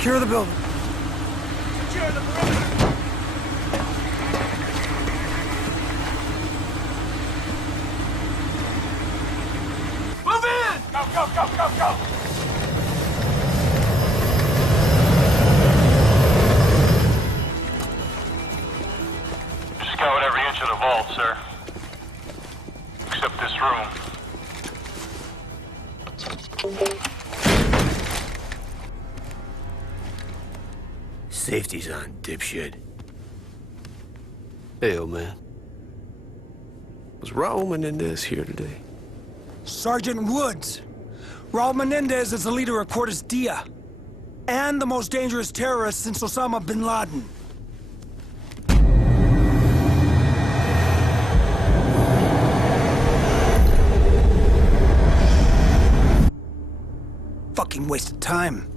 Secure the building. Secure the perimeter! Move in! Go, go, go, go, go! Scout every inch of the vault, sir. Except this room. Safety's on, dipshit. Hey, old man. Was Raul Menendez here today? Sergeant Woods. Raul Menendez is the leader of Cortes Dia. And the most dangerous terrorist since Osama bin Laden. Fucking waste of time.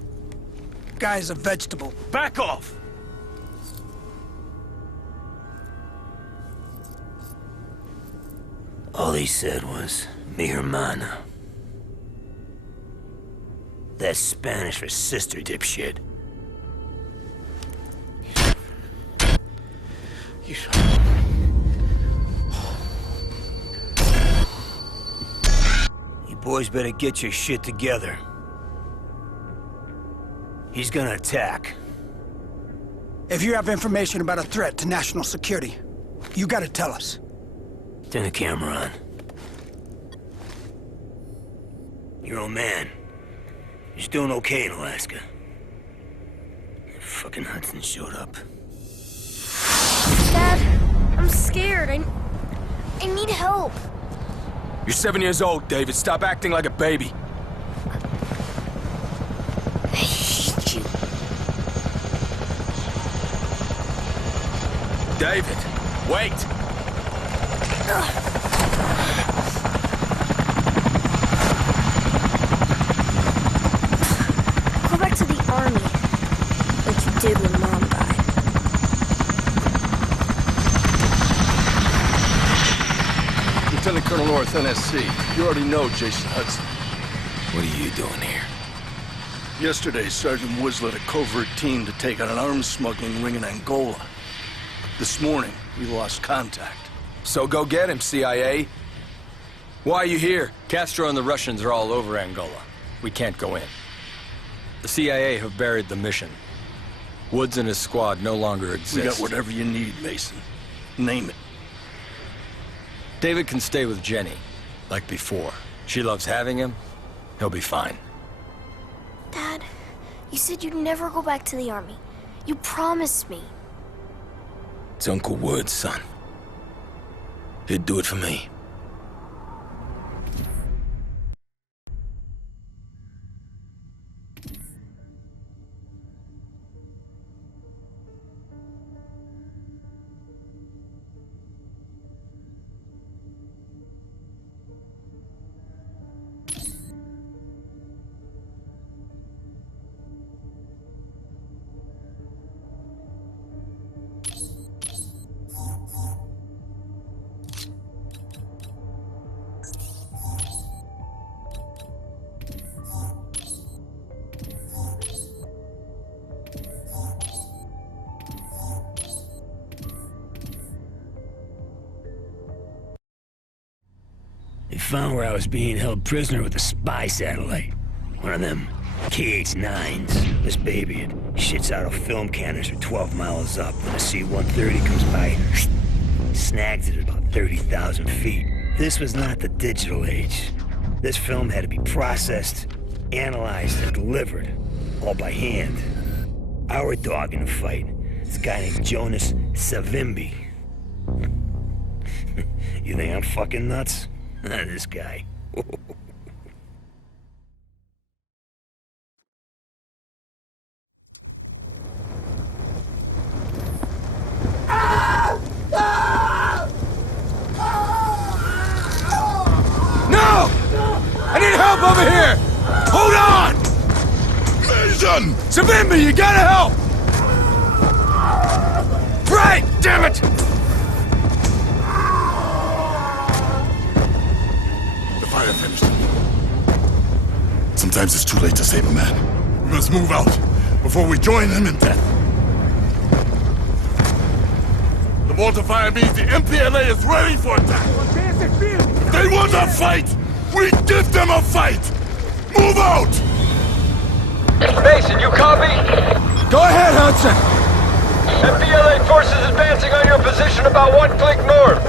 Guy's a vegetable. Back off! All he said was, mi hermana. That's Spanish for sister, dipshit. You boys better get your shit together. He's gonna attack. If you have information about a threat to national security, you gotta tell us. Turn the camera on. Your old man. He's doing okay in Alaska. Fucking Hudson showed up. Dad, I'm scared. I need help. You're 7 years old, David. Stop acting like a baby. I hate you. David, wait! Go back to the army, like you did when Mom died. Lieutenant Colonel North, NSC. You already know Jason Hudson. What are you doing here? Yesterday, Sergeant Woods led a covert team to take on an arms smuggling ring in Angola. This morning, we lost contact. So go get him, CIA. Why are you here? Castro and the Russians are all over Angola. We can't go in. The CIA have buried the mission. Woods and his squad no longer exist. We got whatever you need, Mason. Name it. David can stay with Jenny, like before. She loves having him. He'll be fine. Dad, you said you'd never go back to the army. You promised me. It's Uncle Woods, son. He'd do it for me. They found where I was being held prisoner with a spy satellite. One of them KH-9s. This baby, it shits out a film canister 12 miles up. When a C-130 comes by, snags it at about 30,000 feet. This was not the digital age. This film had to be processed, analyzed, and delivered, all by hand. Our dog in the fight, this guy named Jonas Savimbi. You think I'm fucking nuts? This guy. No! I need help over here! Hold on! Mason! Savimbi, you gotta help! Right! Damn it! The fire finished. Sometimes it's too late to save a man. We must move out. before we join them in death. The mortifier means the MPLA is ready for attack. If they want a fight, we give them a fight! Move out! Mason, you copy? Go ahead, Hudson. MPLA forces advancing on your position about 1 click north.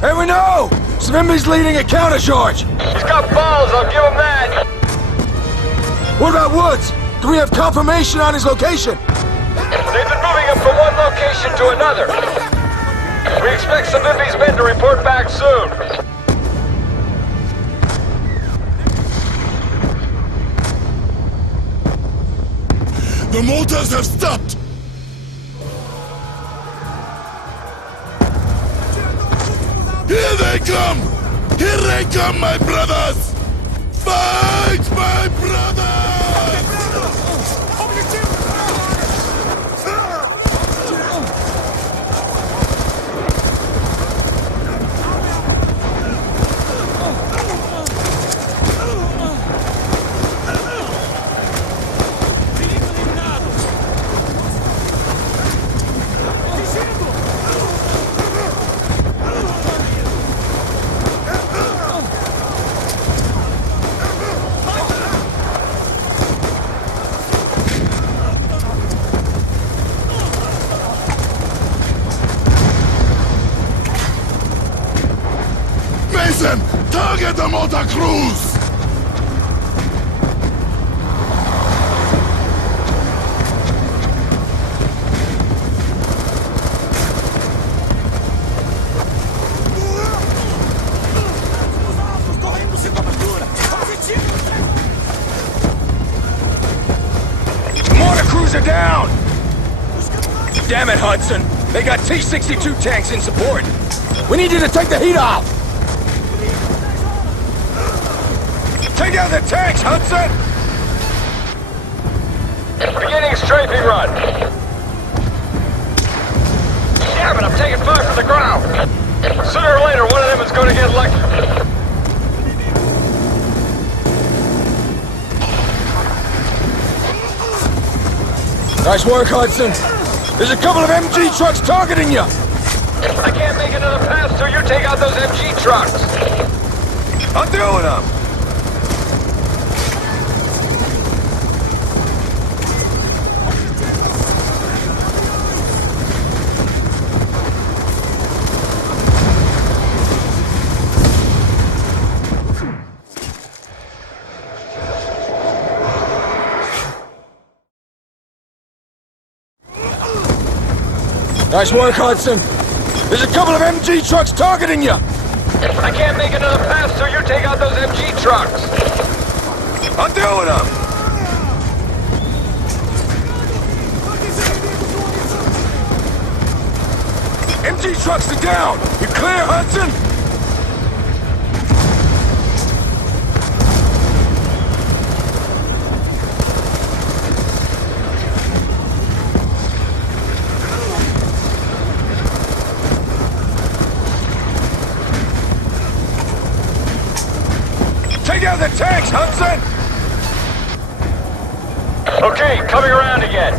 Hey, we know! Savimbi's leading a countercharge. He's got balls, I'll give him that. What about Woods? Do we have confirmation on his location? They've been moving him from one location to another. We expect Savimbi's men to report back soon. The mortars have stopped! Here they come! Here they come, my brothers! Fight, my brothers! Mason, target the Mortar Cruise! Mortar crews are down! Damn it, Hudson. They got T-62 tanks in support. We need you to take the heat off! Take out the tanks, Hudson! Beginning strafing run. Damn it, I'm taking fire from the ground. Sooner or later, one of them is going to get lucky. Nice work, Hudson. There's a couple of MG trucks targeting you. I can't make another pass till you take out those MG trucks. I'm doing them. Nice work, Hudson. There's a couple of MG trucks targeting you. I can't make another pass till you take out those MG trucks. I'm doing them. MG trucks are down. You clear, Hudson? Take out the tanks, Hudson! Okay, coming around again.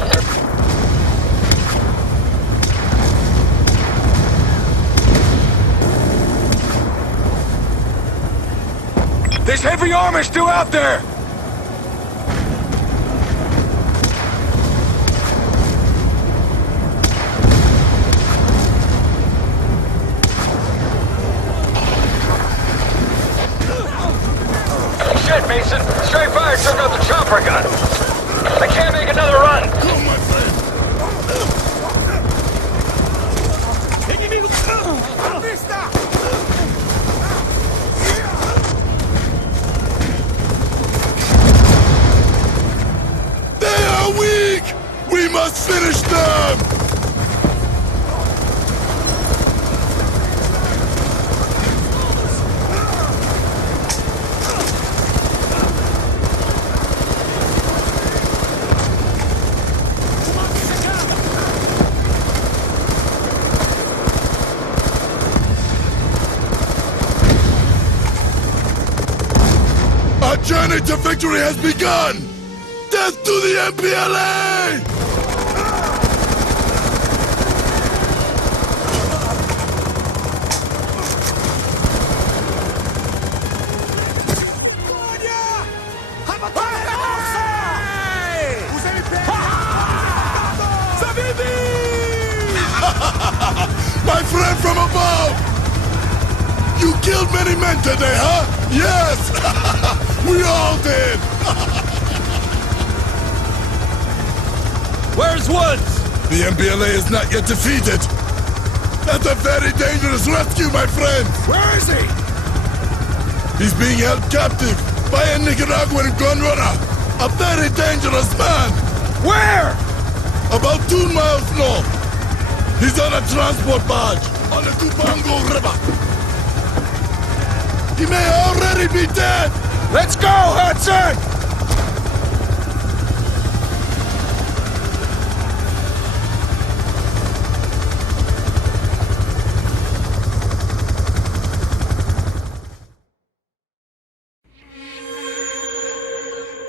There's heavy armor still out there! Shit, Mason. Straight fire took out the chopper gun. I can't make another run. Go, my friend! They are weak! We must finish them! Our journey to victory has begun! Death to the MPLA! My friend from above! You killed many men today, huh? Yes! We all did! Where's Woods? The MPLA is not yet defeated. That's a very dangerous rescue, my friend! Where is he? He's being held captive by a Nicaraguan gun runner. A very dangerous man! Where? About 2 miles north. He's on a transport barge on the Cubango River. He may already be dead! Let's go, Hudson!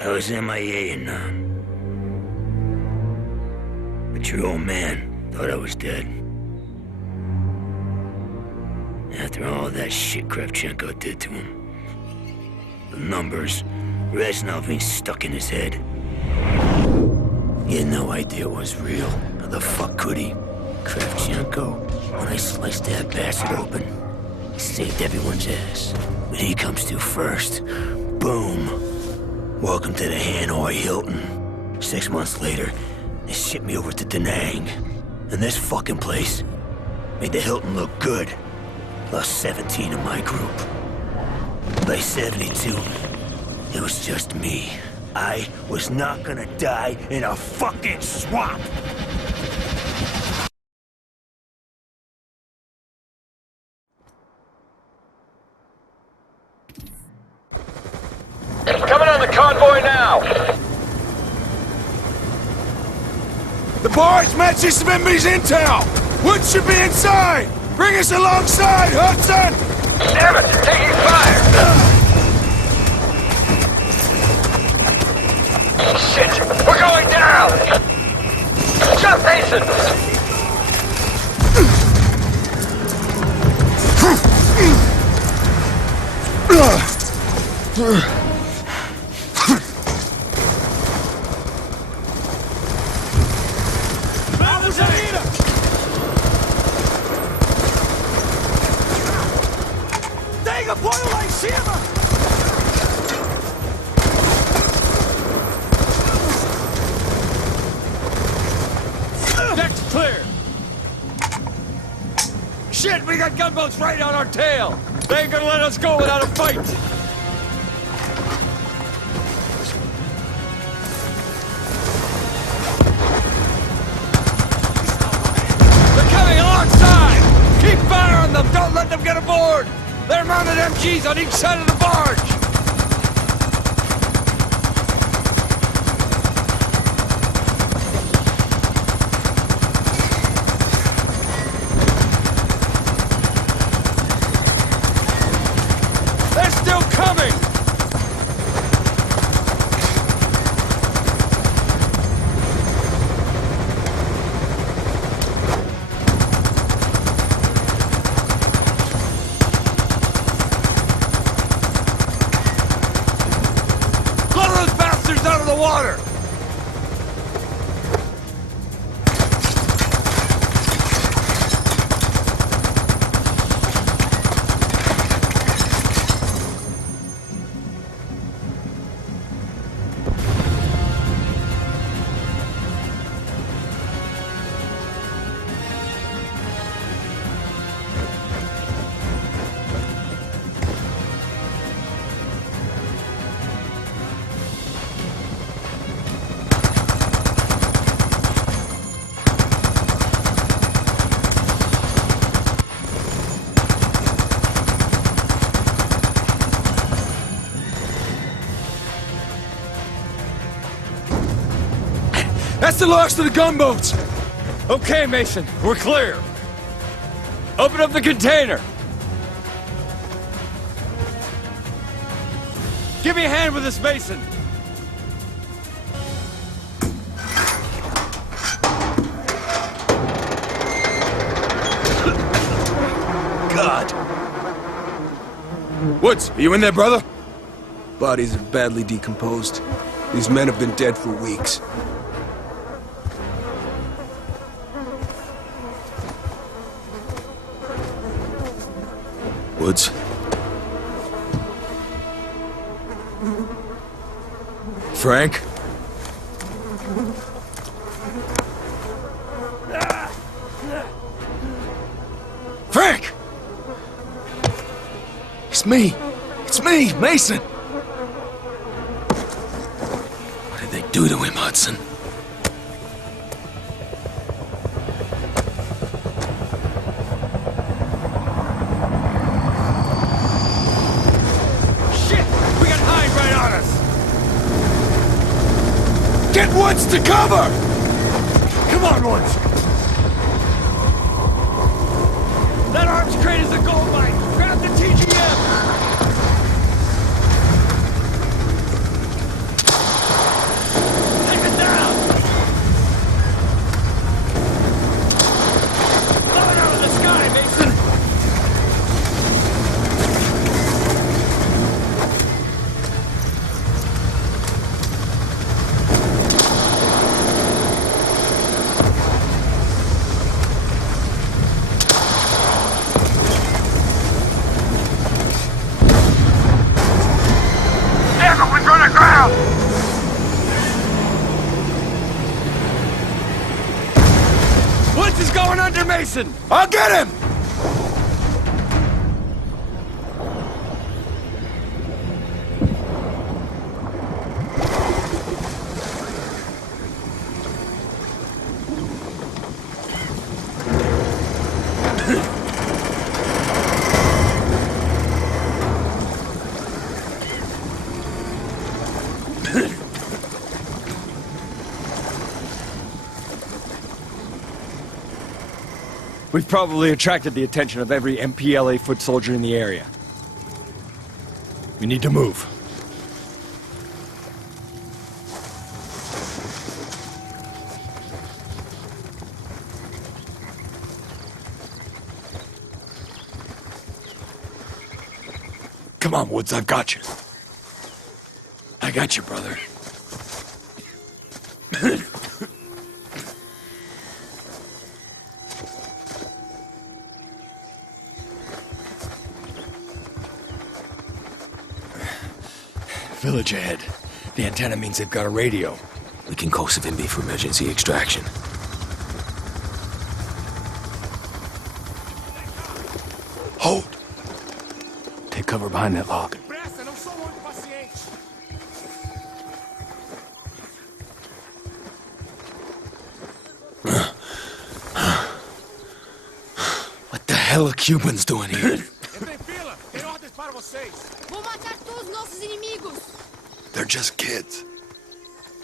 I was MIA and but your old man thought I was dead. After all that shit Kravchenko did to him. The numbers, Reznov being stuck in his head. He had no idea it was real. How the fuck could he? Kravchenko, when I sliced that bastard open, he saved everyone's ass. But he comes to first. Boom. Welcome to the Hanoi Hilton. 6 months later, they shipped me over to Da Nang. And this fucking place made the Hilton look good. Lost 17 of my group. By 72, it was just me. I was not gonna die in a fucking swamp! Coming on the convoy now! The barge matches Smimby's intel! Woods should be inside! Bring us alongside, Hudson! Damn it! Taking fire! Shit! We're going down! Jump, Mason! Deck's clear! Shit, we got gunboats right on our tail! They ain't gonna let us go without a fight! They're coming alongside! Keep fire on them! Don't let them get aboard! They're mounted MGs on each side of the barge! They're still coming! Out of the water! That's the last of the gunboats! Okay, Mason, we're clear. Open up the container. Give me a hand with this, Mason. Woods, are you in there, brother? Bodies are badly decomposed. These men have been dead for weeks. Woods? Frank? Frank! It's me! It's me, Mason! What did they do to him, Hudson? Shit! We got Hyde right on us! Get Woods to cover! Come on, Woods! That arms crate is a gold mine! Grab the TGM! Take it down! Blow it out of the sky, Mason! Woods is going under, Mason! I'll get him! We've probably attracted the attention of every MPLA foot soldier in the area. We need to move. Come on, Woods, I've got you. I got you, brother. Village ahead. The antenna means they've got a radio. We can call Savimbi for emergency extraction. Hold! Take cover behind that log. What the hell are Cubans doing here? Vou matar todos nossos inimigos! They're just kids.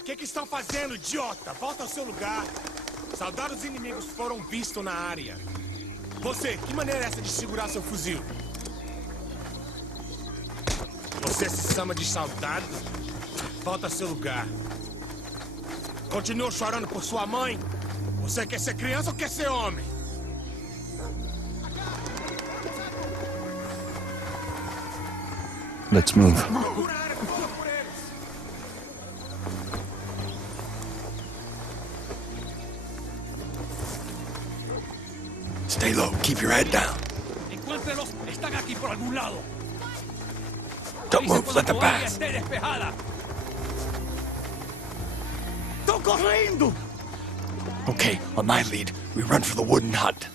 O que estão fazendo, idiota? Volta ao seu lugar. Soldados inimigos foram vistos na área. Você, que maneira é essa de segurar seu fuzil? Você se chama de soldado? Volta ao seu lugar. Continua chorando por sua mãe? Você quer ser criança ou quer ser homem? Let's move. Stay low. Keep your head down. Encuéntrelos. Están aquí por algún lado. Don't move. Let them pass. Estão correndo! Okay, on my lead, we run for the wooden hut.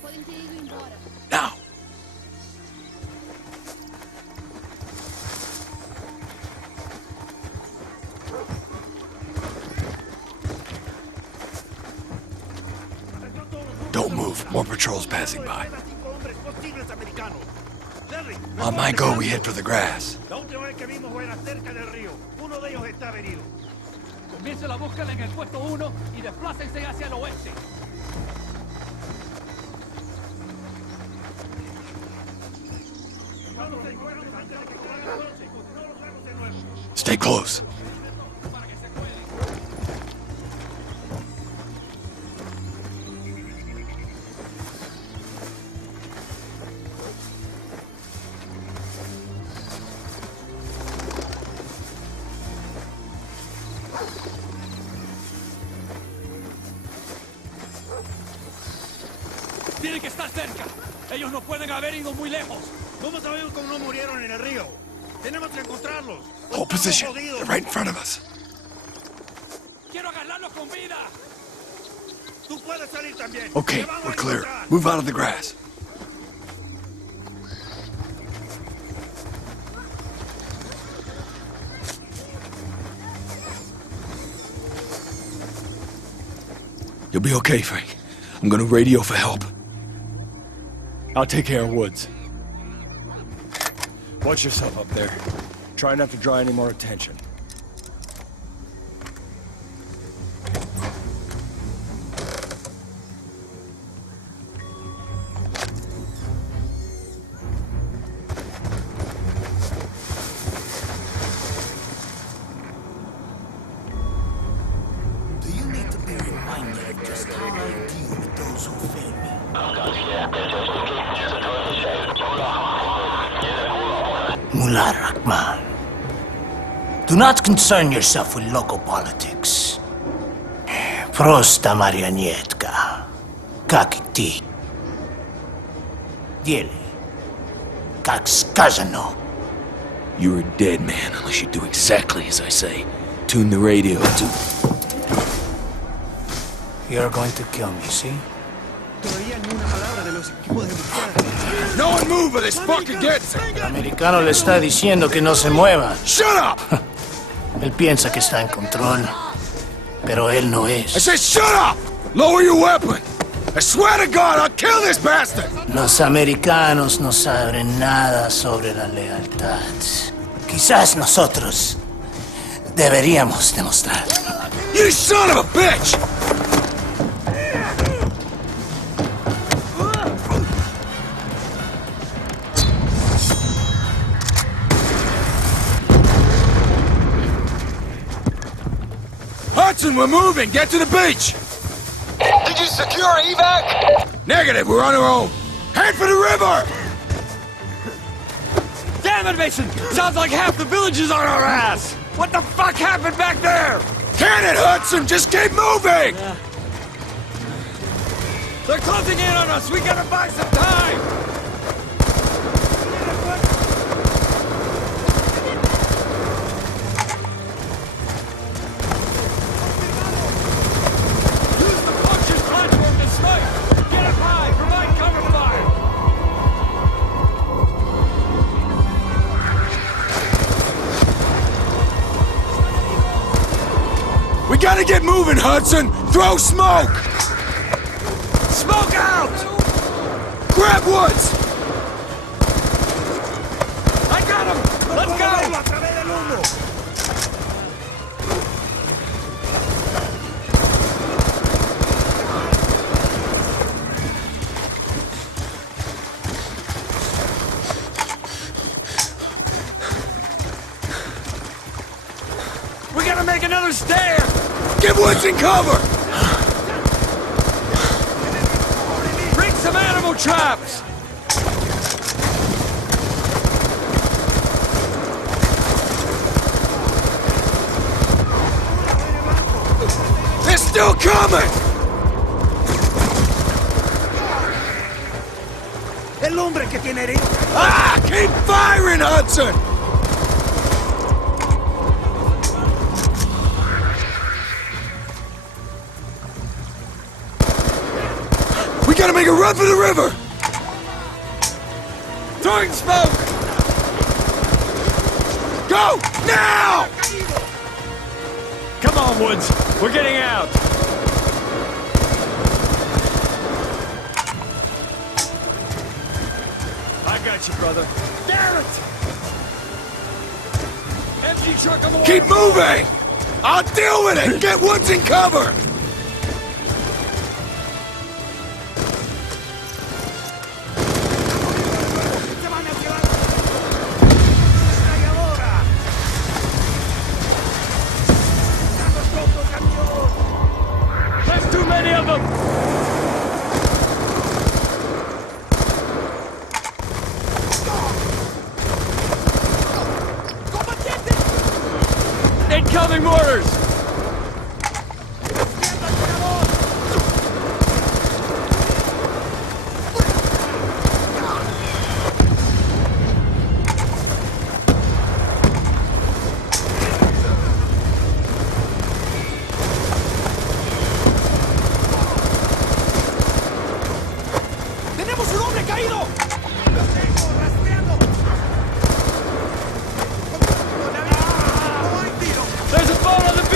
Podem ter ido embora. Now. Don't move. More patrols passing by. On my go, we head for the grass. Comience la búsqueda en el puesto 1 y desplácense hacia el oeste. Stay close. Tiene que estar cerca. Ellos no pueden haber ido muy lejos. ¿Cómo sabemos cómo no murieron en el río? Tenemos que encontrarlos. Hold position. They're right in front of us. Quiero agarrarlos con vida. Tú puedes salir también. Okay, Te vamos we're a clear. encontrar. Move out of the grass. You'll be okay, Frank. I'm gonna radio for help. I'll take care of Woods. Watch yourself up there. Try not to draw any more attention. Do you need to bear in mind yet just how I deal with those who fail me? Mullah Rahman. Do not concern yourself with local politics. Prosta marionetka. Как и ты. Делай. Как сказано. You're a dead man unless you do exactly as I say. Tune the radio to... You're going to kill me, see? No one move or this fucker gets it! El americano le está diciendo que no se mueva. Shut up! Él piensa que está en control, pero él no I es. said shut up! Lower your weapon! I swear to God, I'll kill this bastard! Los americanos no saben nada sobre la lealtad. Quizás nosotros deberíamos demostrar. You son of a bitch! Hudson, we're moving! Get to the beach! Did you secure evac? Negative, we're on our own! Head for the river! Damn it, Mason! Sounds like half the village is on our ass! What the fuck happened back there? Can it, Hudson? Just keep moving! They're closing in on us! We gotta buy some time! Use the puncher's platform to snipe! Get up high! Provide cover fire! We gotta get moving, Hudson! Throw smoke! Smoke out! Grab Woods! I got him! Let's go! We gotta make another stair! Get Woods in cover! Bring some animal traps! They're still coming! El hombre que tiene herido. Ah! Keep firing, Hudson! We gotta make a run for the river! Throwing smoke! Go! Now! Come on, Woods. We're getting out. I got you, brother. Damn it! MG truck on the way. Keep moving! I'll deal with it! Get Woods in cover! There's too many of them! Incoming mortars!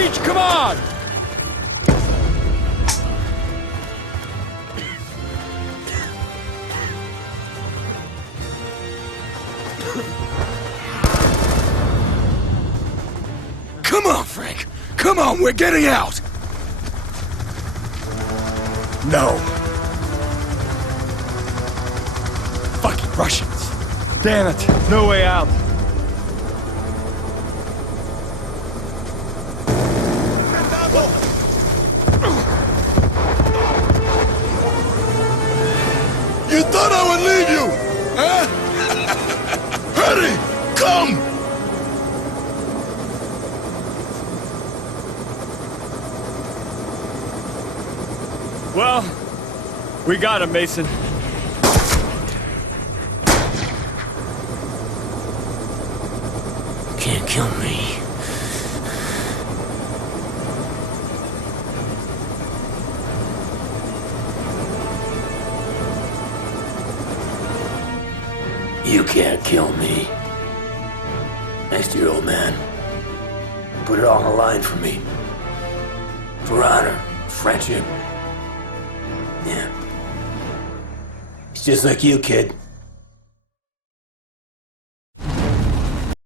breach! Come on! Come on, Frank! Come on, we're getting out! No. Fucking Russians. Damn it, no way out. You thought I would leave you, huh? Hurry! Come! Well, we got him, Mason. Can't kill me. You can't kill me. Next to your old man. Put it all on the line for me. For honor, friendship. Yeah. He's just like you, kid.